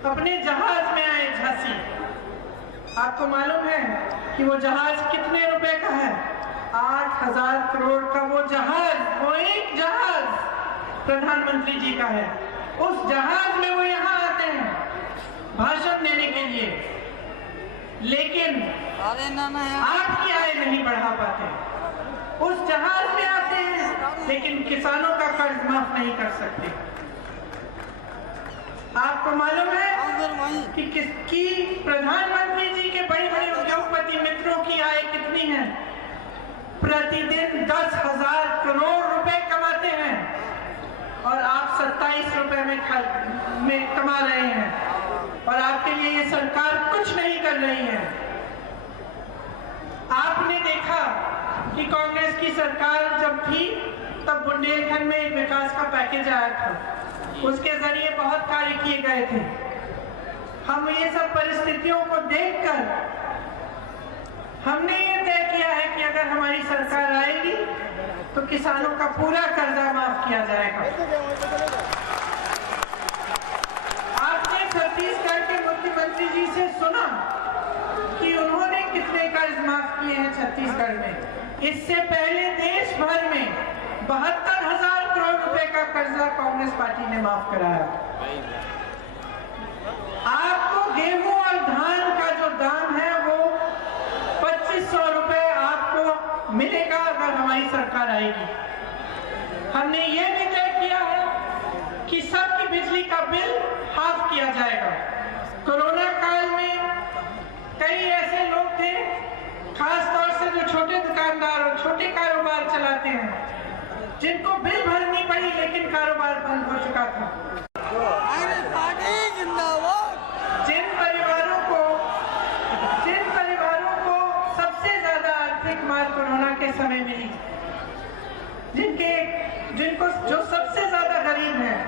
अपने जहाज में आए झांसी। आपको मालूम है कि वो जहाज कितने रुपए का है? 8,000 करोड़ का वो जहाज, वो एक जहाज प्रधानमंत्री जी का है। उस जहाज में वो यहाँ आते हैं भाषण देने के लिए, लेकिन आपकी आय नहीं बढ़ा पाते। उस जहाज में आते हैं लेकिन किसानों का कर्ज माफ नहीं कर सकते। आपको मालूम है कि किसकी प्रधानमंत्री जी के बड़े बड़े उद्योगपति मित्रों की आय कितनी है? प्रतिदिन 10,000 करोड़ रुपए कमाते हैं और आप 27 रुपए में कमा रहे हैं और आपके लिए ये सरकार कुछ नहीं कर रही है। आपने देखा कि कांग्रेस की सरकार जब थी तब बुंदेलखंड में एक विकास का पैकेज आया था, उसके जरिए बहुत कार्य किए गए थे। हम ये सब परिस्थितियों को देखकर हमने ये तय किया है कि अगर हमारी सरकार आएगी तो किसानों का पूरा कर्जा माफ किया जाएगा। आपने छत्तीसगढ़ के मुख्यमंत्री जी से सुना कि उन्होंने कितने कर्ज माफ किए हैं छत्तीसगढ़ में। इससे पहले देश भर में 72,000 करोड़ रुपए का कर्जा कांग्रेस पार्टी ने माफ कराया। आपको गेहूं और धान का जो दाम है वो 2,500 रुपए आपको मिलेगा अगर हमारी सरकार आएगी। हमने ये भी तय किया है कि सबकी बिजली का बिल हाफ किया जाएगा। कोरोना काल में कई ऐसे लोग थे, खास तौर से जो छोटे दुकानदार और छोटे कारोबार चलाते हैं, जिनको बिल भरनी पड़ी लेकिन कारोबार बंद हो चुका था। जिन परिवारों को सबसे ज्यादा आर्थिक मार कोरोना के समय मिली, जिनको जो सबसे ज्यादा गरीब हैं,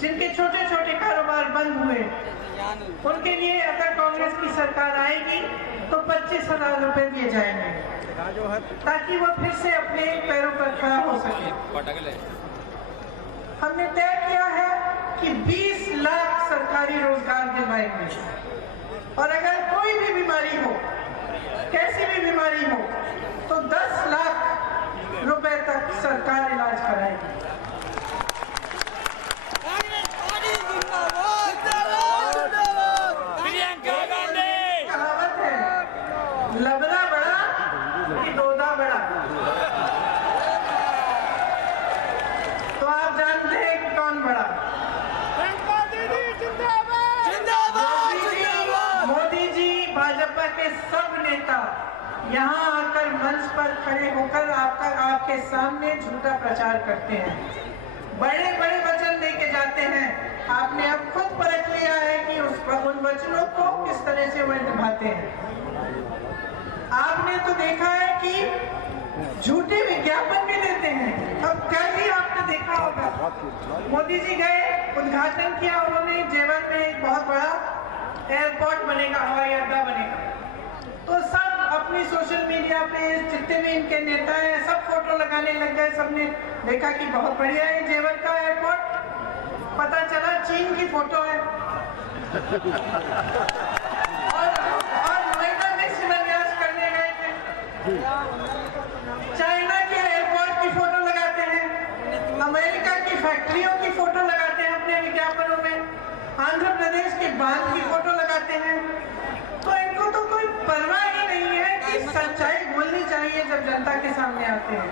जिनके छोटे छोटे कारोबार बंद हुए, उनके लिए अगर कांग्रेस की सरकार आएगी तो 25,000 रुपए दिए जाएंगे ताकि वो फिर से अपने पैरों पर खड़ा हो सके। हमने तय किया है कि 20 लाख सरकारी रोजगार दिलवाएंगे और अगर कोई भी बीमारी हो, कैसी भी बीमारी हो, तो 10 लाख रुपए तक सरकार इलाज कराएगी। कहावत है, लबड़ा बड़ा कि दोदा बड़ा। तो आप जानते हैं कि कौन बड़ा? मोदी जी, भाजपा के सब नेता यहाँ आकर मंच पर खड़े होकर आपके सामने झूठा प्रचार करते हैं, बड़े बड़े वचन देके जाते हैं। आपने अब खुद परख लिया है कि उन वचनों को किस तरह से वे निभाते हैं। आपने तो देखा है कि झूठे विज्ञापन भी देते हैं। अब कल ही आपने देखा होगा, मोदी जी गए, उद्घाटन किया उन्होंने, जेवर में एक बहुत बड़ा एयरपोर्ट बनेगा, हवाई अड्डा बनेगा। तो सब अपनी सोशल मीडिया पे, जितने भी इनके नेता हैं, सब फोटो लगाने लग गए। सबने देखा कि बहुत बढ़िया है जेवर का एयरपोर्ट, पता चला चीन की फोटो है। और नोएडा में शिलान्यास करने गए थे, चाइना के एयरपोर्ट की फोटो लगाते हैं, अमेरिका की फैक्ट्रियों की फोटो लगाते हैं अपने विज्ञापनों में, आंध्र प्रदेश के बांध की फोटो लगाते हैं। तो इनको तो कोई परवाह ही नहीं है कि सच्चाई बोलनी चाहिए जब जनता के सामने आते हैं।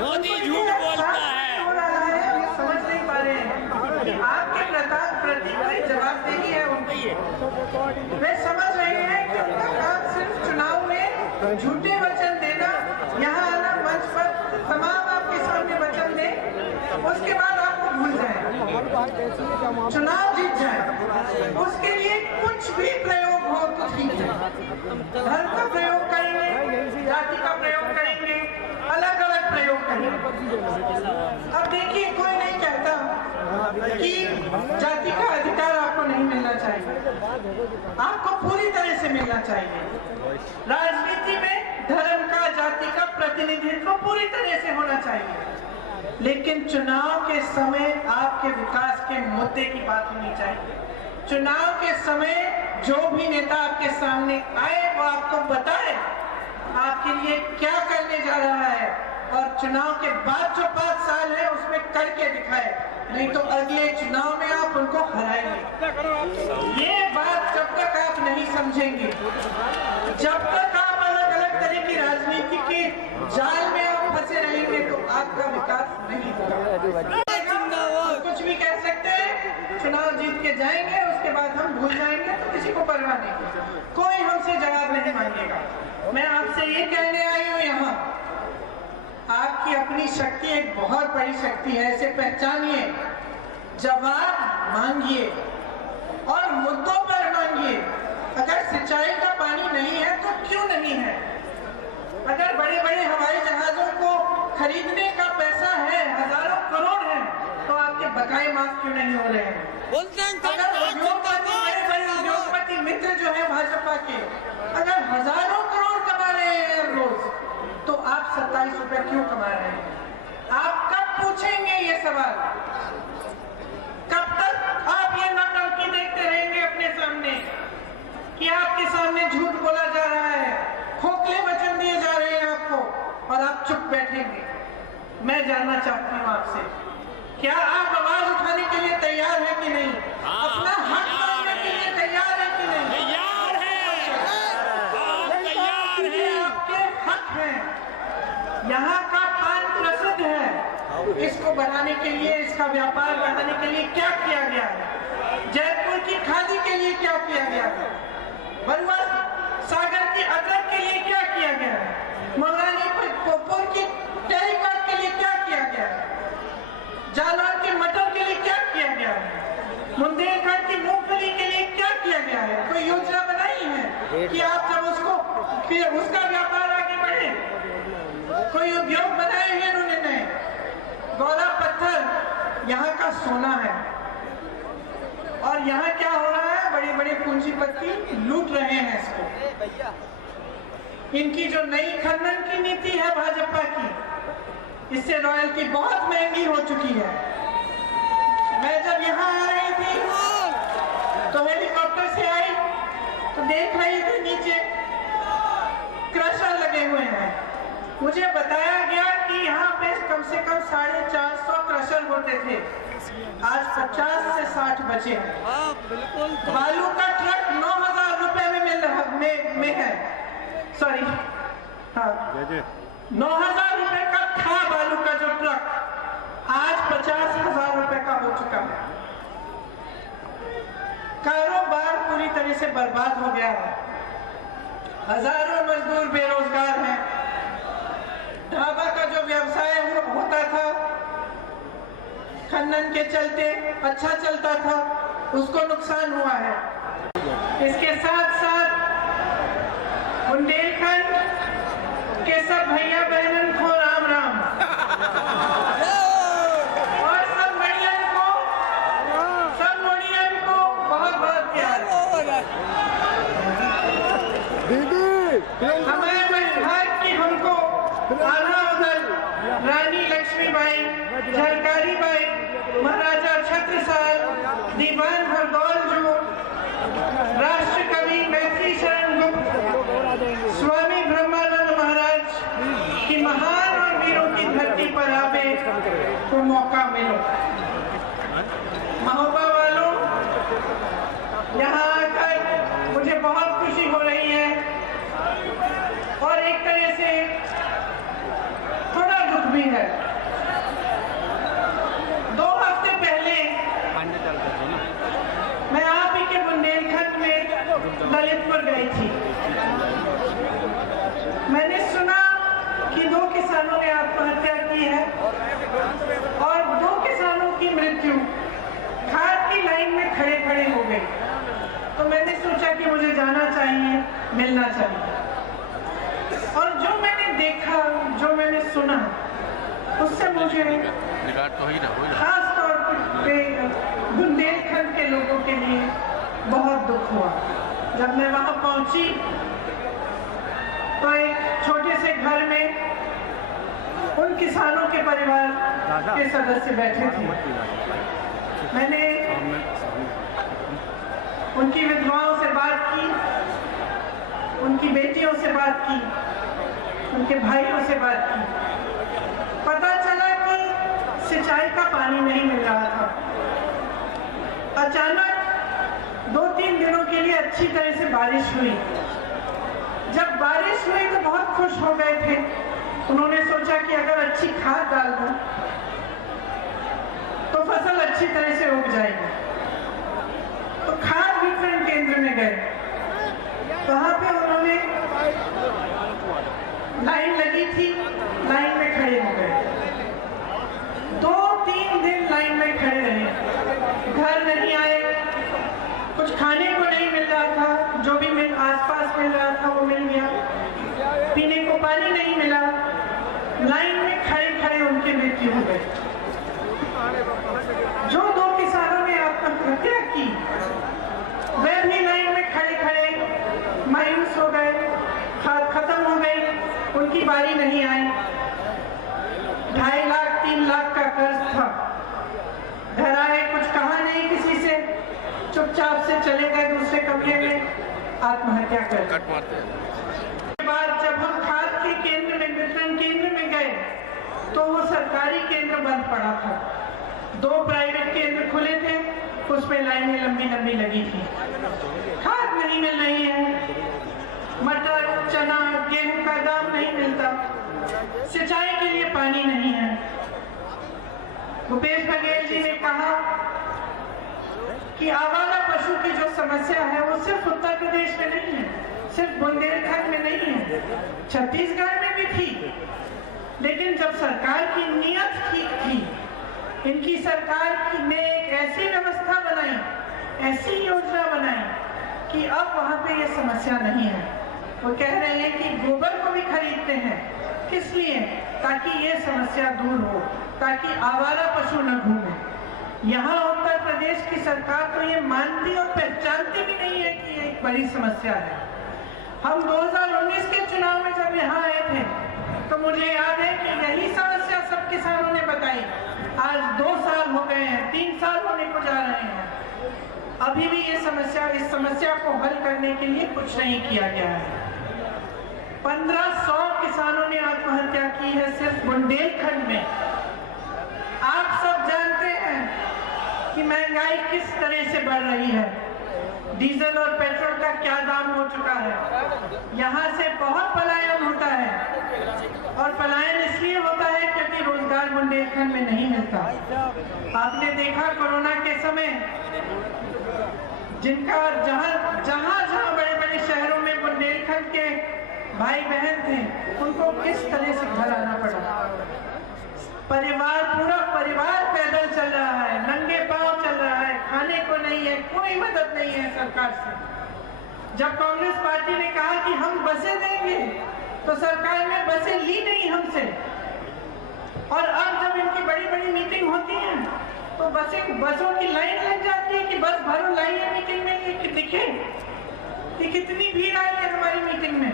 मोदी झूठ बोलता है, हो रहा है, समझ नहीं पा रहे हैं कि आपके प्रति कोई जवाबदेही है उनकी। वे समझ रहे हैं कि उनका काम सिर्फ चुनाव में झूठे वचन देना, यहाँ आना, मंच पर तमाम आपके सामने वचन दे, उसके बाद आपको भूल जाए, चुनाव जीत जाए, उसके लिए कुछ भी प्रयोग हो तो ठीक है। धर्म का प्रयोग करेंगे, जाति का प्रयोग करेंगे, अलग अलग प्रयोग करेंगे। अब देखिए, कोई नहीं कहता कि जाति का अधिकार आपको नहीं मिलना चाहिए, आपको पूरी तरह से मिलना चाहिए। राजनीति में धर्म का, जाति का प्रतिनिधित्व पूरी तरह से होना चाहिए, लेकिन चुनाव के समय आपके विकास के मुद्दे की बात होनी चाहिए। चुनाव के समय जो भी नेता आपके सामने आए वो आपको बताए आपके लिए क्या करने जा रहा है, और चुनाव के बाद जो 5 साल है उसमें करके दिखाए, नहीं तो अगले चुनाव में आप उनको हराएंगे। ये बात जब तक आप नहीं समझेंगे, जब तक आप अलग अलग तरह की राजनीति के जाल में आप फंसे रहेंगे, तो आपका विकास नहीं होगा। कुछ भी कह सकते हैं, चुनाव जीत के जाएंगे, उसके बाद हम भूल जाएंगे, तो किसी को परवाह नहीं, कोई हमसे जवाब नहीं मांगेगा। मैं आपसे ये कहने आई हूँ, यहाँ आपकी अपनी शक्ति एक बहुत बड़ी शक्ति है, इसे पहचानिए, जवाब मांगिए और मुद्दों पर मांगिए। अगर सिंचाई का पानी नहीं है तो क्यों नहीं है? अगर बड़े बड़े हवाई जहाजों को खरीदने का पैसा है, हजारों करोड़ है, तो आपके बकाए माफ क्यों नहीं हो रहे हैं? अगर उद्योगपति, बड़े बड़े उद्योगपति मित्र जो है भाजपा के, अगर हजारों करोड़ कमा रहे हैं हर रोज, तो आप 27 रुपए क्यों कमा रहे हैं? आप कब पूछेंगे ये सवाल? कब तक आप ये नौटंकी देखते रहेंगे अपने सामने कि आपके सामने झूठ बोला जा रहा है, खोखले वचन दिए जा रहे हैं आपको, और आप चुप बैठेंगे? मैं जानना चाहती हूँ आपसे, क्या आप आवाज उठाने के लिए तैयार है कि नहीं? अपना हक मांगने के लिए तैयार है कि नहीं? तैयार है, तैयार है। आपके हक हैं। यहाँ का पान प्रसिद्ध है, इसको बढ़ाने के लिए, इसका व्यापार बढ़ाने के लिए क्या किया गया है? जयपुर की खादी के लिए क्या किया गया है? बनवा सागर की अदरक के लिए क्या किया गया है? मौलानी पोपुर की टेरिकॉट के लिए क्या किया गया है? जालौर के मटर के लिए क्या किया गया है? बुंदेलखंड की मूंगफली के लिए क्या किया गया है? कोई योजना बनाई है कि आप जब उसका व्यापार आगे बढ़े? कोई उद्योग बनाए हैं उन्होंने नए? गौरा पत्थर यहाँ का सोना है, और यहाँ क्या हो रहा है? बड़े बड़े पूंजीपति लूट रहे हैं इसको। इनकी जो नई खनन की नीति है भाजपा की, इससे रॉयल्टी बहुत महंगी हो चुकी है। मैं जब यहाँ आ रही थी तो हेलीकॉप्टर से आई तो देख रही थी नीचे क्रशर लगे हुए हैं। मुझे बताया गया कि यहाँ पे कम से कम 450 क्रशर होते थे, आज 50 से 60 बचे हैं। बालू का ट्रक 9,000 रुपए में है, सॉरी, हाँ, 9,000 रुपए का था बालू का जो ट्रक, आज 50,000 रुपए का हो चुका है। कारोबार पूरी तरह से बर्बाद हो गया है, हजारों मजदूर बेरोजगार हैं। ढाबा का जो व्यवसाय होता था, खनन के चलते अच्छा चलता था, उसको नुकसान हुआ है। इसके साथ साथ बुंदेलखंड के सब भैया बहनन को राम राम, और सब मोड़ियन को बहुत बहुत प्यार। हमारे विभाग की हमको आधा उधर रानी लक्ष्मीबाई, झलकारी बाई, महाराजा छत्रसाल, दीवान हरदौल, राष्ट्र कवि मैथिली शरण गुप्त, स्वामी ब्रह्मानंद महाराज की महान और वीरों की धरती पर आवे तो मौका मिलो। महोबा वालों, यहाँ आकर मुझे बहुत खुशी हो रही है, और एक तरह से थोड़ा दुख भी है। 2 हफ्ते पहले मैं आप ही के बुंदेलखंड में ललितपुर गई थी। मैंने सुना कि 2 किसानों ने आत्महत्या की है, और 2 किसानों की मृत्यु खाद की लाइन में खड़े खड़े हो गई। तो मैंने सोचा कि मुझे जाना चाहिए, मिलना चाहिए। और जो मैंने देखा, जो मैंने सुना, उससे मुझे खास तौर पे बुंदेलखंड के लोगों के लिए बहुत दुख हुआ। जब मैं वहां पहुंची तो एक छोटे से घर में उन किसानों के परिवार के सदस्य बैठे थे। मैंने उनकी विधवाओं से बात की, उनकी बेटियों से बात की, उनके भाइयों से बात की। पता चला कि सिंचाई का पानी नहीं मिल रहा था। अचानक 2-3 दिनों के लिए अच्छी तरह से बारिश हुई। जब बारिश हुई तो बहुत खुश हो गए थे। उन्होंने सोचा कि अगर अच्छी खाद डाल दूं तो फसल अच्छी तरह से उग जाएगी। तो खाद वितरण केंद्र में गए। वहां पे उन्होंने लाइन लगी थी, लाइन में खड़े हो गए। 2-3 दिन लाइन में खड़े रहे, घर नहीं आए, कुछ खाने को नहीं मिल रहा था, जो भी आसपास मिल रहा था वो मिल गया, पीने को पानी नहीं मिला। लाइन में खड़े खड़े उनकी मृत्यु हो गई। जो 2 किसानों ने आत्महत्या की वे भी लाइन में खड़े खड़े मायूस हो गए, खाद खत्म हो गई, उनकी बारी नहीं आई। 2.5 लाख 3 लाख का कर्ज था। घर आए, कुछ कहा नहीं किसी से, चुपचाप से चले गए दूसरे कमरे में, आत्महत्या कर। बाद जब हम खाद के केंद्र में, वितरण केंद्र में गए तो वो सरकारी केंद्र बंद पड़ा था। 2 प्राइवेट केंद्र खुले थे, उसमें लाइनें लंबी लंबी लगी थी। खाद नहीं मिल रही है, मटर, चना, गेहूं का दाम नहीं मिलता, सिंचाई के लिए पानी नहीं है। भूपेश बघेल जी ने कहा कि आवारा पशु की जो समस्या है वो सिर्फ उत्तर प्रदेश में नहीं है, सिर्फ बुंदेलखंड में नहीं है, छत्तीसगढ़ में भी थी। लेकिन जब सरकार की नीयत ठीक थी, इनकी सरकार ने एक ऐसी व्यवस्था बनाई, ऐसी योजना बनाई कि अब वहां पे ये समस्या नहीं है। वो कह रहे हैं कि गोबर को भी खरीदते हैं, किस लिए? ताकि ये समस्या दूर हो, ताकि आवारा पशु न घूमे। यहाँ उत्तर प्रदेश की सरकार तो ये मानती और पहचानती भी नहीं है कि ये एक बड़ी समस्या है। हम 2019 के चुनाव में जब यहाँ आए थे तो मुझे याद है कि यही समस्या सब किसानों ने बताई। आज 2 साल हो गए हैं, 3 साल होने को जा रहे हैं, अभी भी ये समस्या, इस समस्या को हल करने के लिए कुछ नहीं किया गया है। 1500 किसानों ने आत्महत्या की है सिर्फ बुंदेलखंड में। आप सब जानते हैं कि महंगाई किस तरह से बढ़ रही है, डीजल और पेट्रोल का क्या दाम हो चुका है। यहाँ से बहुत पलायन होता है, और पलायन इसलिए होता है क्योंकि रोजगार बुंदेलखंड में नहीं मिलता। आपने देखा कोरोना के समय जिनका जहां बड़े बड़े शहरों में बुंदेलखंड के भाई बहन थे, उनको किस तरह से घर आना पड़ा। पूरा परिवार पैदल चल रहा है, नंगे पांव चल रहा है, खाने को नहीं है, कोई मदद नहीं है सरकार से। जब कांग्रेस पार्टी ने कहा कि हम बसें देंगे तो सरकार ने बसें ली नहीं हमसे, और अब जब इनकी बड़ी बड़ी मीटिंग होती है तो बसों की लाइन लग जाती है कि बस भरो, लाइए मीटिंग में कि दिखे कि कितनी भीड़ आई है हमारी मीटिंग में।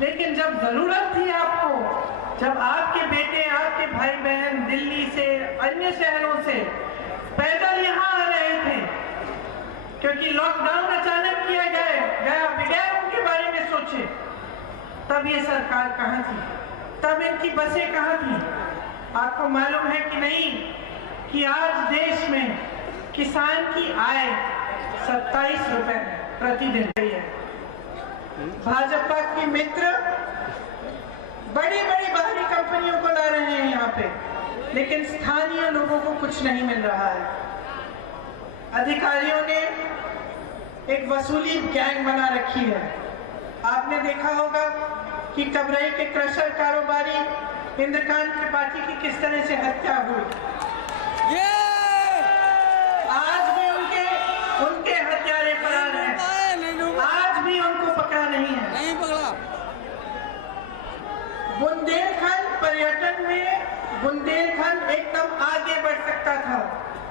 लेकिन जब जरूरत थी आपको, जब आपके बेटे, आपके भाई बहन दिल्ली से, अन्य शहरों से पैदल यहाँ आ रहे थे क्योंकि लॉकडाउन अचानक किया गया बगैर उनके बारे में सोचे, तब ये सरकार कहाँ थी, तब इनकी बसें कहाँ थी? आपको मालूम है कि नहीं कि आज देश में किसान की आय 27 रुपए प्रतिदिन है। भाजपा के मित्र बड़ी बड़ी बाहरी कंपनियों को ला रहे हैं यहाँ पे, लेकिन स्थानीय लोगों को कुछ नहीं मिल रहा है। अधिकारियों ने एक वसूली गैंग बना रखी है। आपने देखा होगा कि कबरई के क्रशर कारोबारी इंद्रकांत त्रिपाठी की किस तरह से हत्या हुई। आज भी उनके हत्यारे फरार हैं, आज भी उनको पकड़ा नहीं है। नहीं पकड़ा। बुंदेलखंड पर्यटन में बुंदेलखंड एकदम आगे बढ़ सकता था,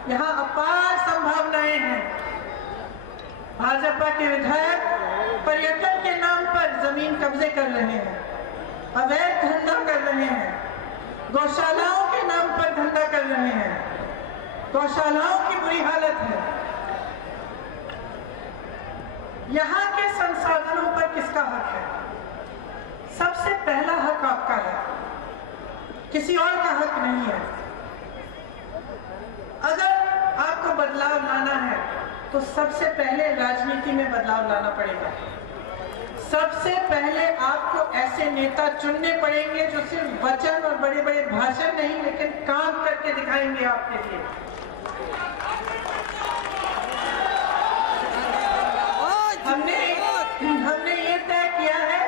यहाँ अपार संभावनाएं हैं। भाजपा के विधायक पर्यटन के नाम पर जमीन कब्जे कर रहे हैं, अवैध धंधा कर रहे हैं, गौशालाओं के नाम पर धंधा कर रहे हैं, गौशालाओं की बुरी हालत है। यहाँ के संसाधनों पर किसका हक है? सबसे पहला हक आपका है, किसी और का हक नहीं है। अगर आपको बदलाव लाना है तो सबसे पहले राजनीति में बदलाव लाना पड़ेगा। सबसे पहले आपको ऐसे नेता चुनने पड़ेंगे जो सिर्फ वचन और बड़े बड़े भाषण नहीं, लेकिन काम करके दिखाएंगे आपके लिए। हमने ये तय किया है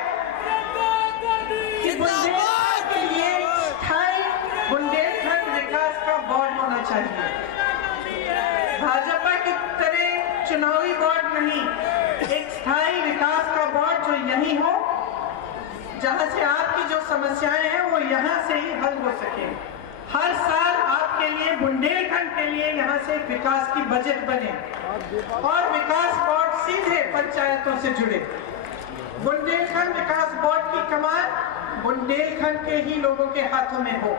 कि बुंदेलखंड के लिए स्थायी बुंदेलखंड विकास का बोर्ड होना चाहिए। भाजपा की तरह चुनावी बोर्ड नहीं, एक स्थायी विकास का बोर्ड जो यही हो, जहां से आपकी जो समस्याएं हैं वो यहां से ही हल हो सके। हर साल आपके लिए बुंदेलखंड के लिए यहां से विकास की बजट बने और विकास बोर्ड सीधे पंचायतों से जुड़े। बुंदेलखंड विकास बोर्ड की कमान बुंदेलखंड के ही लोगों के हाथों में हो।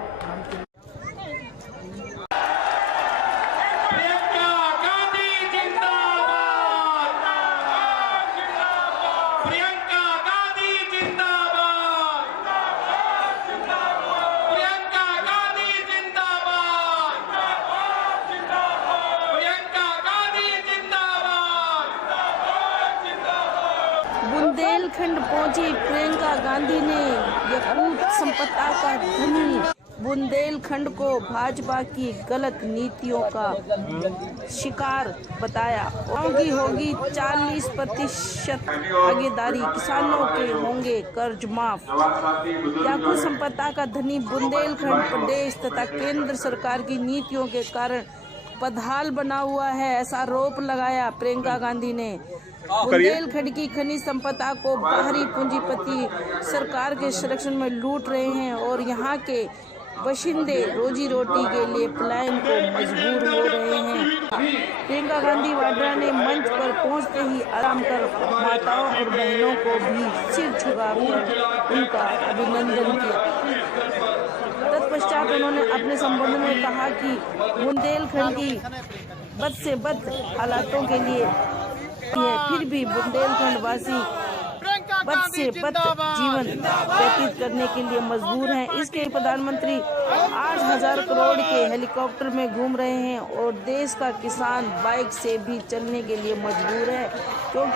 बुंदेलखंड पहुंची प्रियंका गांधी ने यकूत संपदा का धनी बुंदेलखंड को भाजपा की गलत नीतियों का शिकार बताया। की होगी 40% भागीदारी, किसानों के होंगे कर्ज माफ। यकूत संपदा का धनी बुंदेलखंड प्रदेश तथा केंद्र सरकार की नीतियों के कारण बदहाल बना हुआ है, ऐसा आरोप लगाया प्रियंका गांधी ने। बुंदेलखंड की खनिज संपदा को बाहरी पूंजीपति सरकार के संरक्षण में लूट रहे हैं और यहाँ के बाशिंदे रोजी रोटी के लिए पलायन को मजबूर हो रहे हैं। प्रियंका गांधी वाड्रा ने मंच पर पहुंचते ही आराम कर माताओं और बहनों को भी सिर झुकाकर उनका अभिनंदन किया। तत्पश्चात उन्होंने अपने संबोधन में कहा कि बुंदेलखंड की बद से बद हालातों के लिए फिर भी बुंदेलखंड वासी बद से बद जीवन व्यतीत करने के लिए मजबूर हैं। इसके प्रधानमंत्री 8,000 करोड़ के हेलीकॉप्टर में घूम रहे हैं और देश का किसान बाइक से भी चलने के लिए मजबूर है, क्योंकि